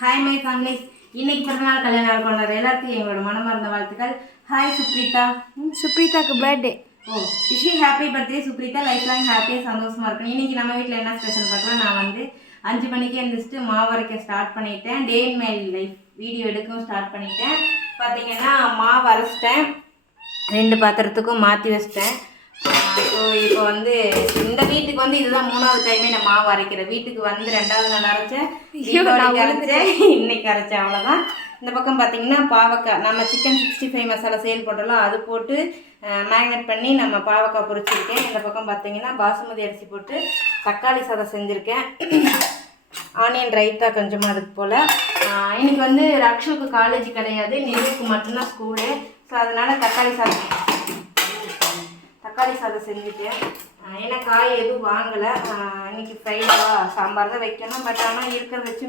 Hi my families. இன்னைக்கு பிறந்தநாள் கல்யாண நாள் கொண்டாடுற எல்லாத்துக்கும் எங்களோட மனமார்ந்த வாழ்த்துக்கள். ஹாய் சுப்ரீதா. சுப்ரீதாக்கு birthday. Wish happy birthday Supreetha. Life long ஹாப்பியாக சந்தோஷமாக இருக்கணும். இன்னைக்கு நம்ம வீட்டில் என்ன ஸ்பெஷல் பார்க்கலாம். நான் 5 மணிக்கு எழுந்திரிச்சிட்டு மாவு அரைக்க ஸ்டார்ட் பண்ணிட்டேன். டே இன் மை லைஃப் வீடியோ எடுக்கவும் ஸ்டார்ட் பண்ணிட்டேன். பார்த்தீங்கன்னா மாவு அரைச்சிட்டேன், 2 பாத்திரத்துக்கும் மாற்றி வச்சிட்டேன். ஸோ இப்போ இந்த வீட்டுக்கு இதுதான் 3வது டைமே நான் மாவு அரைக்கிறேன். வீட்டுக்கு 2வது நாள் அரைச்சேன், இன்னைக்கு அரைச்சேன், அவ்வளோதான். இந்த பக்கம் பார்த்தீங்கன்னா பாவக்காய், நம்ம சிக்கன் 65 மசாலா சேல் பண்ணுறோம், அது போட்டு மேரினேட் பண்ணி நம்ம பாவக்காய் பொரிச்சிருக்கேன். இந்த பக்கம் பார்த்தீங்கன்னா பாசுமதி அரிசி போட்டு தக்காளி சாதம் செஞ்சுருக்கேன். ஆனியன் ரைத்தா கொஞ்சமாக அதுக்கு போல். இன்னைக்கு ரக்ஷுக்கு காலேஜ் கிடையாது, நிறுவுக்கு மட்டும்தான் ஸ்கூலு. ஸோ அதனால் தக்காளி சாதம் செஞ்சுட்டேன். ஏன்னா காய் எதுவும் வாங்கலை. இன்னைக்கு ஃப்ரைடேவா, சாம்பார் தான் வைக்கணும். பட் ஆனால் இருக்கிறத வச்சு